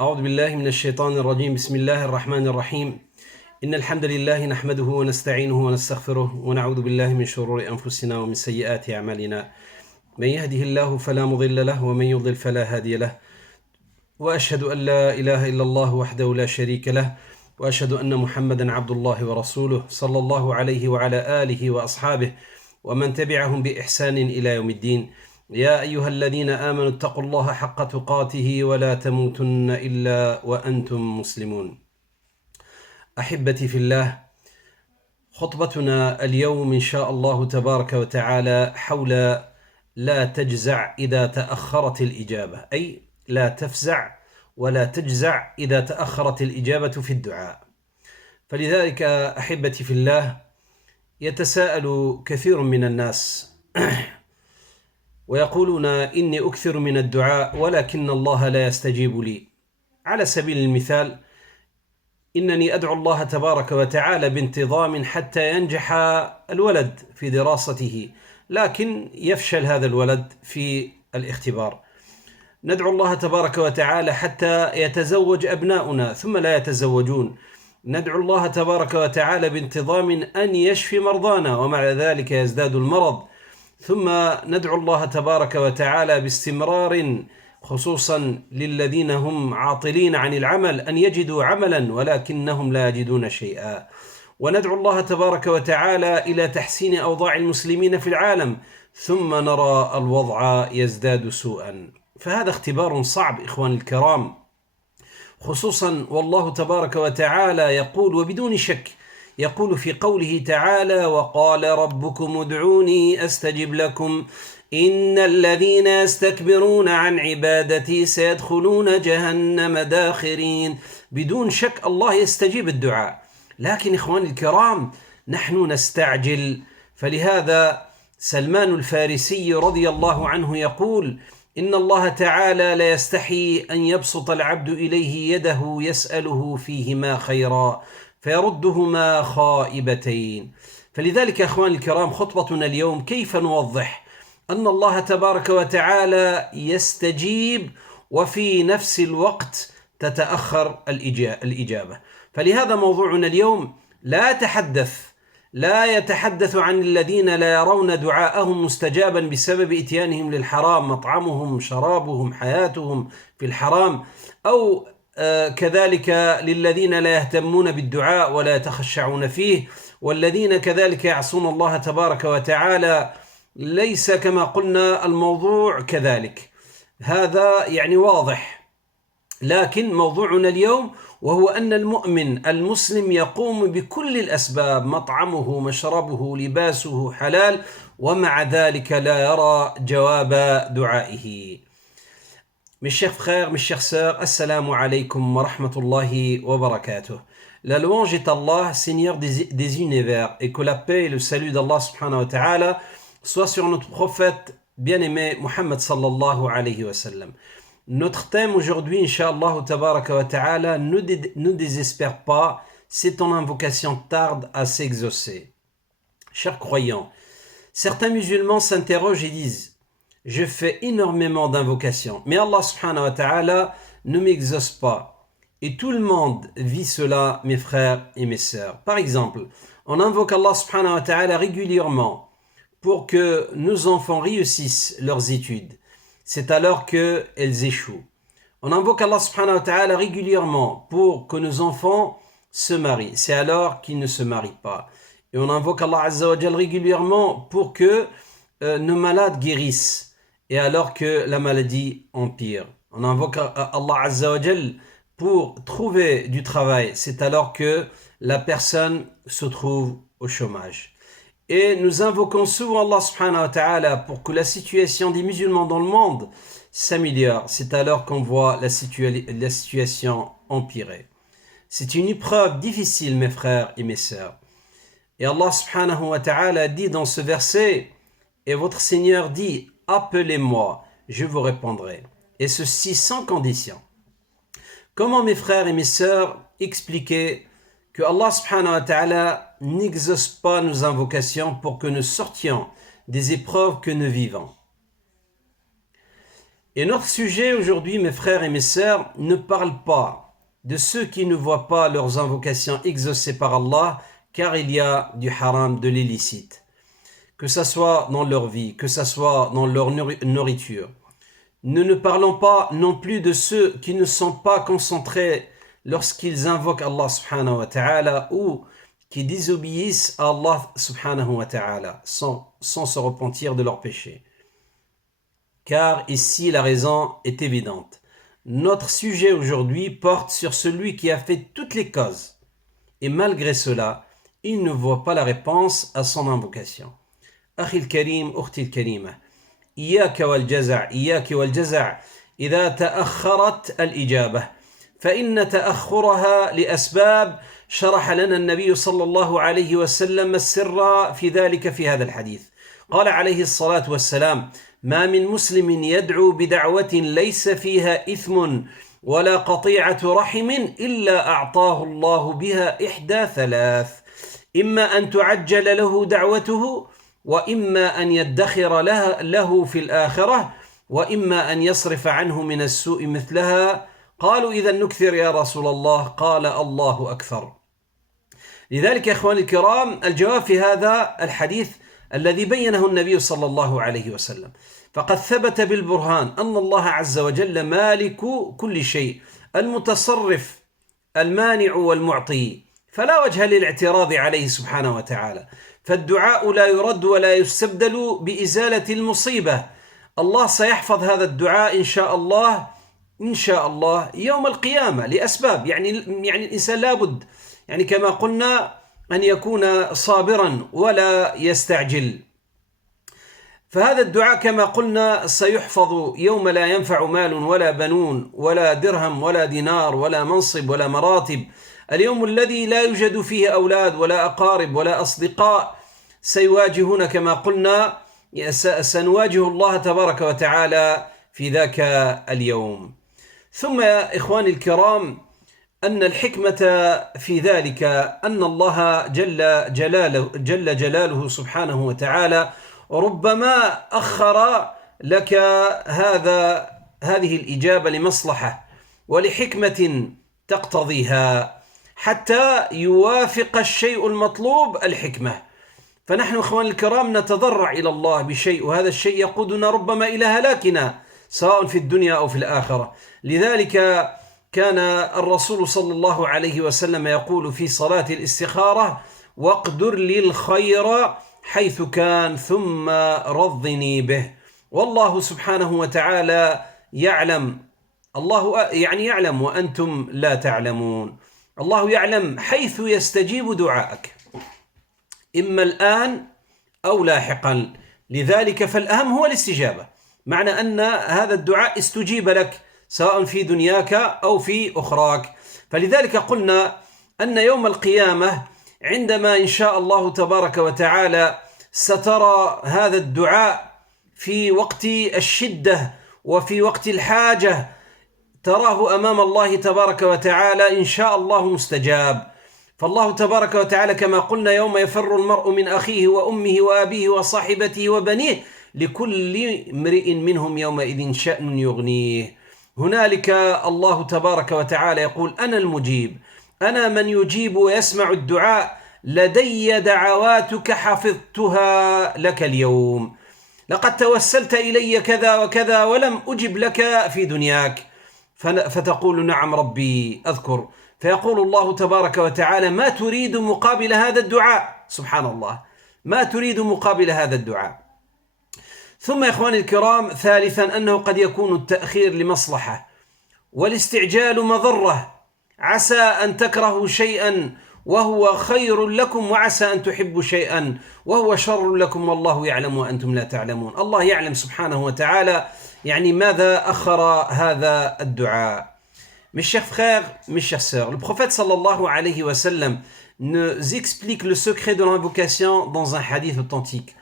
أعوذ بالله من الشيطان الرجيم. بسم الله الرحمن الرحيم. إن الحمد لله نحمده ونستعينه ونستغفره ونعوذ بالله من شرور أنفسنا ومن سيئات أعمالنا. من يهده الله فلا مضل له ومن يضلل فلا هادي له. وأشهد أن لا إله إلا الله وحده لا شريك له، وأشهد أن محمدا عبد الله ورسوله صلى الله عليه وعلى آله وأصحابه ومن تبعهم بإحسان إلى يوم الدين. يا أيها الذين آمنوا اتقوا الله حق تقاته ولا تموتن إلا وأنتم مسلمون. أحبتي في الله، خطبتنا اليوم إن شاء الله تبارك وتعالى حول لا تجزع إذا تأخرت الإجابة، أي لا تفزع ولا تجزع إذا تأخرت الإجابة في الدعاء. فلذلك أحبتي في الله، يتساءل كثير من الناس ويقولون إني أكثر من الدعاء ولكن الله لا يستجيب لي. على سبيل المثال، إنني أدعو الله تبارك وتعالى بانتظام حتى ينجح الولد في دراسته، لكن يفشل هذا الولد في الاختبار. ندعو الله تبارك وتعالى حتى يتزوج أبناؤنا ثم لا يتزوجون. ندعو الله تبارك وتعالى بانتظام أن يشفي مرضانا ومع ذلك يزداد المرض. ثم ندعو الله تبارك وتعالى باستمرار، خصوصا للذين هم عاطلين عن العمل، أن يجدوا عملا ولكنهم لا يجدون شيئا. وندعو الله تبارك وتعالى إلى تحسين أوضاع المسلمين في العالم، ثم نرى الوضع يزداد سوءا. فهذا اختبار صعب إخواني الكرام، خصوصا والله تبارك وتعالى يقول وبدون شك، يقول في قوله تعالى: وقال ربكم ادعوني أستجب لكم إن الذين يستكبرون عن عبادتي سيدخلون جهنم داخرين. بدون شك الله يستجيب الدعاء، لكن إخواني الكرام نحن نستعجل. فلهذا سلمان الفارسي رضي الله عنه يقول: إن الله تعالى لا يستحي أن يبسط العبد إليه يده يسأله فيهما خيرا فيردهما خائبتين. فلذلك أخواني الكرام، خطبتنا اليوم كيف نوضح أن الله تبارك وتعالى يستجيب وفي نفس الوقت تتأخر الإجابة. فلهذا موضوعنا اليوم لا يتحدث عن الذين لا يرون دعاءهم مستجابا بسبب إتيانهم للحرام، مطعمهم شرابهم حياتهم في الحرام، أو كذلك للذين لا يهتمون بالدعاء ولا يتخشعون فيه، والذين كذلك يعصون الله تبارك وتعالى. ليس كما قلنا الموضوع كذلك، هذا يعني واضح. لكن موضوعنا اليوم وهو أن المؤمن المسلم يقوم بكل الأسباب، مطعمه مشربه لباسه حلال، ومع ذلك لا يرى جواب دعائه. Mes chers frères, mes chères sœurs, assalamu alaikum wa rahmatullahi wa barakatuh. La louange est Allah, Seigneur des univers, et que la paix et le salut d'Allah subhanahu wa ta'ala soient sur notre prophète bien-aimé Muhammad sallallahu alayhi wa sallam. Notre thème aujourd'hui, Inch'Allah tabaraka wa ta'ala, ne désespère pas si ton invocation tarde à s'exaucer. Chers croyants, certains musulmans s'interrogent et disent: je fais énormément d'invocations, mais Allah subhanahu wa ta'ala ne m'exauce pas. Et tout le monde vit cela, mes frères et mes sœurs. Par exemple, on invoque Allah subhanahu wa ta'ala régulièrement pour que nos enfants réussissent leurs études. C'est alors qu'elles échouent. On invoque Allah subhanahu wa ta'ala régulièrement pour que nos enfants se marient. C'est alors qu'ils ne se marient pas. Et on invoque Allah azza wa jal régulièrement pour que nos malades guérissent. Et alors que la maladie empire. On invoque Allah azza wa jal pour trouver du travail. C'est alors que la personne se trouve au chômage. Et nous invoquons souvent Allah subhanahu wa ta'ala pour que la situation des musulmans dans le monde s'améliore. C'est alors qu'on voit la situation empirer. C'est une épreuve difficile, mes frères et mes sœurs. Et Allah subhanahu wa ta'ala dit dans ce verset: et votre Seigneur dit: appelez-moi, je vous répondrai. Et ceci sans condition. Comment, mes frères et mes sœurs, expliquer que Allah subhanahu wa ta'ala n'exauce pas nos invocations pour que nous sortions des épreuves que nous vivons? Et notre sujet aujourd'hui, mes frères et mes sœurs, ne parle pas de ceux qui ne voient pas leurs invocations exaucées par Allah, car il y a du haram, de l'illicite. Que ça soit dans leur vie, que ça soit dans leur nourriture. Nous ne parlons pas non plus de ceux qui ne sont pas concentrés lorsqu'ils invoquent Allah subhanahu wa ta'ala ou qui désobéissent à Allah subhanahu wa ta'ala sans se repentir de leurs péchés. Car ici la raison est évidente. Notre sujet aujourd'hui porte sur celui qui a fait toutes les causes et malgré cela, il ne voit pas la réponse à son invocation. أخي الكريم أختي الكريمة إياك والجزع إذا تأخرت الإجابة فإن تأخرها لأسباب شرح لنا النبي صلى الله عليه وسلم السر في ذلك في هذا الحديث. قال عليه الصلاة والسلام: ما من مسلم يدعو بدعوة ليس فيها إثم ولا قطيعة رحم إلا أعطاه الله بها إحدى ثلاث: إما أن تعجل له دعوته، وإما أن يدخر له في الآخرة، وإما أن يصرف عنه من السوء مثلها. قالوا: إذا نكثر يا رسول الله؟ قال: الله أكثر. لذلك يا إخواني الكرام الجواب في هذا الحديث الذي بينه النبي صلى الله عليه وسلم، فقد ثبت بالبرهان أن الله عز وجل مالك كل شيء، المتصرف المانع والمعطي، فلا وجه للاعتراض عليه سبحانه وتعالى. فالدعاء لا يرد ولا يستبدل بإزالة المصيبة. الله سيحفظ هذا الدعاء إن شاء الله يوم القيامة لأسباب، يعني الإنسان لابد يعني كما قلنا أن يكون صابرا ولا يستعجل. فهذا الدعاء كما قلنا سيحفظ يوم لا ينفع مال ولا بنون ولا درهم ولا دينار ولا منصب ولا مراتب، اليوم الذي لا يوجد فيه أولاد ولا أقارب ولا أصدقاء سيواجهون كما قلنا، سنواجه الله تبارك وتعالى في ذاك اليوم. ثم يا إخواني الكرام أن الحكمة في ذلك أن الله جل جلاله سبحانه وتعالى ربما أخر لك هذه الإجابة لمصلحة ولحكمة تقتضيها حتى يوافق الشيء المطلوب الحكمة. فنحن إخواني الكرام نتضرع إلى الله بشيء، وهذا الشيء يقودنا ربما إلى هلاكنا سواء في الدنيا أو في الآخرة. لذلك كان الرسول صلى الله عليه وسلم يقول في صلاة الاستخارة: واقدر لي الخير حيث كان ثم رضني به. والله سبحانه وتعالى يعلم، الله يعني يعلم وأنتم لا تعلمون. الله يعلم حيث يستجيب دعاءك، إما الآن أو لاحقا. لذلك فالأهم هو الاستجابة، معنى أن هذا الدعاء استجيب لك سواء في دنياك أو في أخراك. فلذلك قلنا أن يوم القيامة عندما إن شاء الله تبارك وتعالى سترى هذا الدعاء في وقت الشدة وفي وقت الحاجة، تراه أمام الله تبارك وتعالى إن شاء الله مستجاب. فالله تبارك وتعالى كما قلنا: يوم يفر المرء من أخيه وأمه وأبيه وصاحبته وبنيه لكل امرئ منهم يومئذ شأن يغنيه. هنالك الله تبارك وتعالى يقول: أنا المجيب، أنا من يجيب ويسمع الدعاء، لدي دعواتك حفظتها لك اليوم، لقد توسلت إلي كذا وكذا ولم أجب لك في دنياك، فتقول: نعم ربي أذكر. فيقول الله تبارك وتعالى: ما تريد مقابل هذا الدعاء؟ سبحان الله، ما تريد مقابل هذا الدعاء. ثم يا إخواني الكرام ثالثا أنه قد يكون التأخير لمصلحة والاستعجال مضرة، عسى أن تكرهوا شيئا وهو خير لكم، وعسى أن تحبوا شيئا وهو شر لكم، والله يعلم وأنتم لا تعلمون. الله يعلم سبحانه وتعالى يعني ماذا أخر هذا الدعاء. Mes chers frères, mes chères sœurs, le prophète sallallahu alayhi wa sallam nous explique le secret de l'invocation dans un hadith authentique.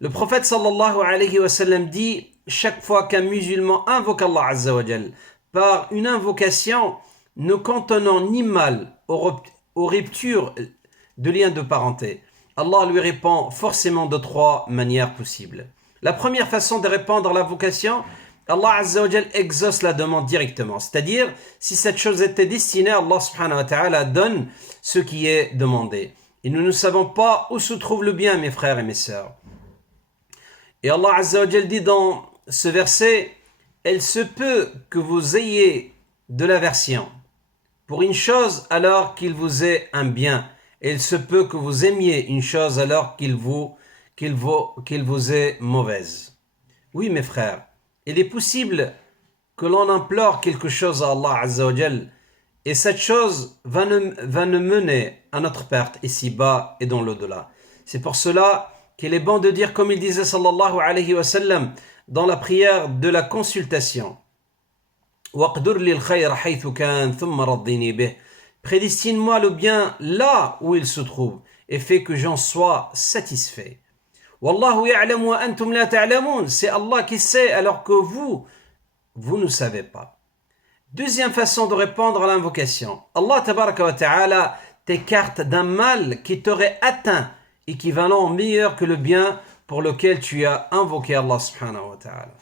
Le prophète sallallahu alayhi wa sallam dit: chaque fois qu'un musulman invoque Allah azza wa jal par une invocation ne contenant ni mal aux ruptures de liens de parenté, Allah lui répond forcément de trois manières possibles. La première façon de répondre à l'invocation Allah Azza wa Jal exauce la demande directement. C'est-à-dire, si cette chose était destinée, Allah subhanahu wa ta'ala donne ce qui est demandé. Et nous ne savons pas où se trouve le bien, mes frères et mes sœurs. Et Allah Azza wa Jal dit dans ce verset, il se peut que vous ayez de l'aversion pour une chose alors qu'il vous est un bien. Et il se peut que vous aimiez une chose alors qu'il vous est mauvaise. Oui, mes frères, il est possible que l'on implore quelque chose à Allah Azza wa Jal et cette chose va nous mener à notre perte ici-bas et dans l'au-delà. C'est pour cela qu'il est bon de dire, comme il disait sallallahu alayhi wa sallam dans la prière de la consultation, وَقْدُرْ لِلْخَيْرَ حَيْثُ كَانَ ثُمَّ رَضِّنِي بِهِ. Prédestine-moi le bien là où il se trouve et fais que j'en sois satisfait. Wallahu ya'lamu wa antum la ta'lamun. C'est Allah qui sait alors que vous ne savez pas. Deuxième façon de répondre à l'invocation. Allah tabaraka wa ta'ala t'écarte d'un mal qui t'aurait atteint, équivalent meilleur que le bien pour lequel tu as invoqué Allah subhanahu wa ta'ala.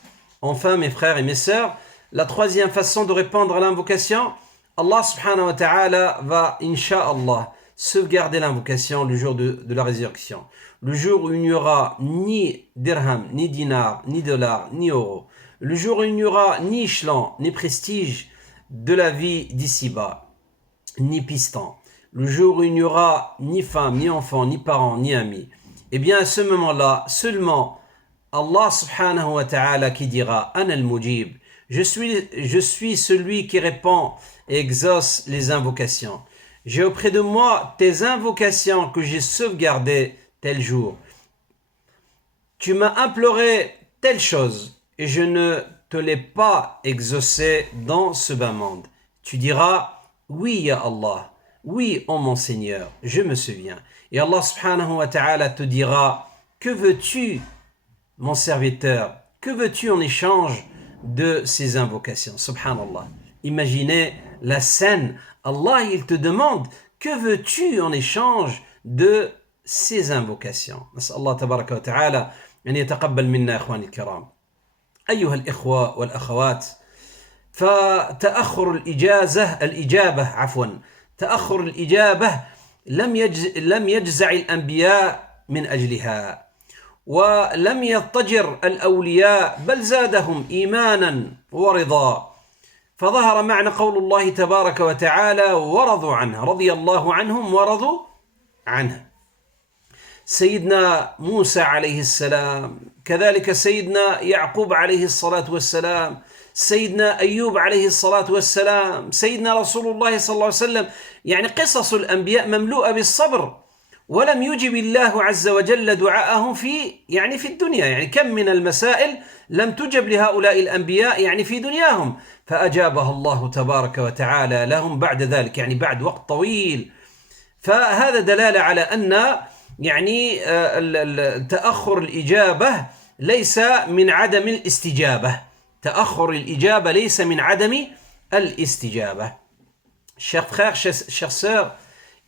Enfin, mes frères et mes sœurs, la troisième façon de répondre à l'invocation, Allah subhanahu wa ta'ala va, insha'Allah, sauvegarder l'invocation le jour de la résurrection. Le jour où il n'y aura ni dirham, ni dinar, ni dollar, ni euro. Le jour où il n'y aura ni échelon, ni prestige de la vie d'ici-bas, ni piston. Le jour où il n'y aura ni femme, ni enfant, ni parents, ni amis. Eh bien, à ce moment-là, seulement Allah subhanahu wa ta'ala qui dira « Ana al-mujib » je suis celui qui répond et exauce les invocations. J'ai auprès de moi tes invocations que j'ai sauvegardées tel jour. Tu m'as imploré telle chose et je ne te l'ai pas exaucé dans ce bas monde. Tu diras, oui, ya Allah, oui, ô mon Seigneur, je me souviens. Et Allah subhanahu wa ta'ala te dira, que veux-tu, mon serviteur, que veux-tu en échange de ces invocations? Subhanallah. Imaginez la scène. Allah, il te demande, que veux-tu en échange de ces invocations? نسأل الله تبارك وتعالى أن يتقبل منا إخواني الكرام. أيها الإخوة والأخوات، فتأخر تأخر الإجابة لم يجزع الأنبياء من أجلها، ولم يضطجر الأولياء بل زادهم إيمانا ورضا. فظهر معنى قول الله تبارك وتعالى ورضوا عنه، رضي الله عنهم ورضوا عنه. سيدنا موسى عليه السلام، كذلك سيدنا يعقوب عليه الصلاة والسلام، سيدنا أيوب عليه الصلاة والسلام، سيدنا رسول الله صلى الله عليه وسلم. يعني قصص الأنبياء مملوءة بالصبر، ولم يجب الله عز وجل دعاءهم في الدنيا. يعني كم من المسائل لم تجب لهؤلاء الأنبياء يعني في دنياهم، فأجابها الله تبارك وتعالى لهم بعد ذلك، يعني بعد وقت طويل. فهذا دلالة على أن تأخر الإجابة ليس من عدم الاستجابة. تأخر الإجابة ليس من عدم الاستجابة. Chers frères, chères sœurs,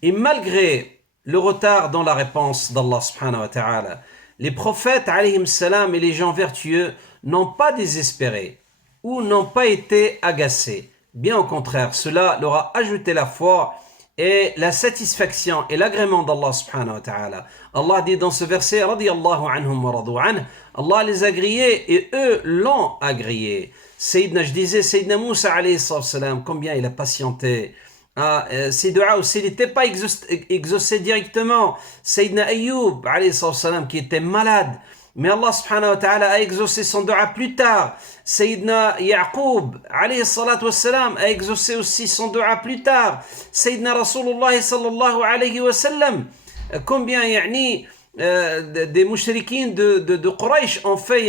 et malgré le retard dans la réponse d'Allah subhanahu wa ta'ala, les prophètes alayhim salam et les gens vertueux n'ont pas désespéré ou n'ont pas été agacés. Bien au contraire, cela leur a ajouté la foi et la satisfaction et l'agrément d'Allah subhanahu wa ta'ala. Allah dit dans ce verset, radiyallahu anhum wa radu anh, Allah les a grillés et eux l'ont agréé. Sayyidina Moussa alayhi salam, combien il a patienté. Ces duas aussi n'étaient pas exaucés directement. Sayyidina Ayyub alayhi salam qui était malade, mais Allah subhanahu wa ta'ala a exaucé son dua plus tard. Sayyidina Yaqub alayhi salatu wassalam a exaucé aussi son dua plus tard. Sayyidina Rasulullah sallallahu alayhi wa sallam, combien des mushrikins de Quraysh ont fait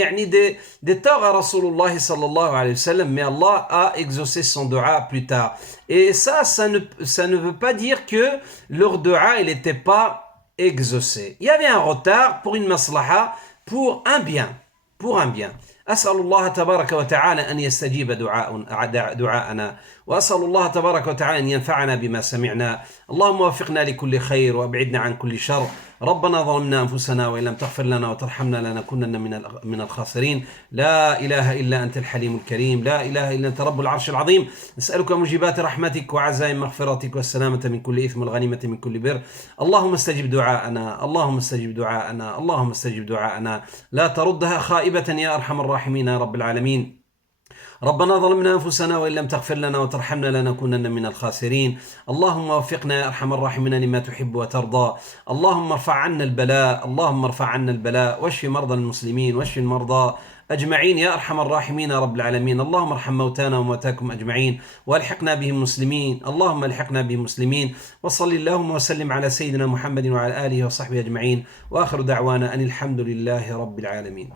des torts à Rasulullah sallallahu alayhi wa sallam, mais Allah a exaucé son dua plus tard. Et ça ne veut pas dire que leur dua il n'était pas exaucé. Il y avait un retard pour une maslaha, pour un bien. أسأل الله تبارك وتعالى أن يستجيب دعاءنا، وأسأل الله تبارك وتعالى أن ينفعنا بما سمعنا. اللهم وفقنا لكل خير وأبعدنا عن كل شر. ربنا ظلمنا أنفسنا وإن لم تغفر لنا وترحمنا لنكونن من الخاسرين. لا إله إلا أنت الحليم الكريم، لا إله إلا أنت رب العرش العظيم. نسألك موجبات رحمتك وعزائم مغفرتك والسلامة من كل إثم والغنيمة من كل بر. اللهم استجب دعاءنا، اللهم استجب دعاءنا، اللهم استجب دعاءنا، لا تردها خائبة يا أرحم الراحمين يا رب العالمين. ربنا ظلمنا أنفسنا وإن لم تغفر لنا وترحمنا لنكونن من الخاسرين. اللهم وفقنا يا أرحم الراحمين لما تحب وترضى. اللهم ارفع عنا البلاء، اللهم ارفع عنا البلاء، واشف مرضى المسلمين، واشف المرضى أجمعين يا أرحم الراحمين يا رب العالمين. اللهم ارحم موتانا وموتاكم أجمعين والحقنا بهم مسلمين، اللهم الحقنا بهم مسلمين. وصل اللهم وسلم على سيدنا محمد وعلى آله وصحبه أجمعين، وآخر دعوانا أن الحمد لله رب العالمين.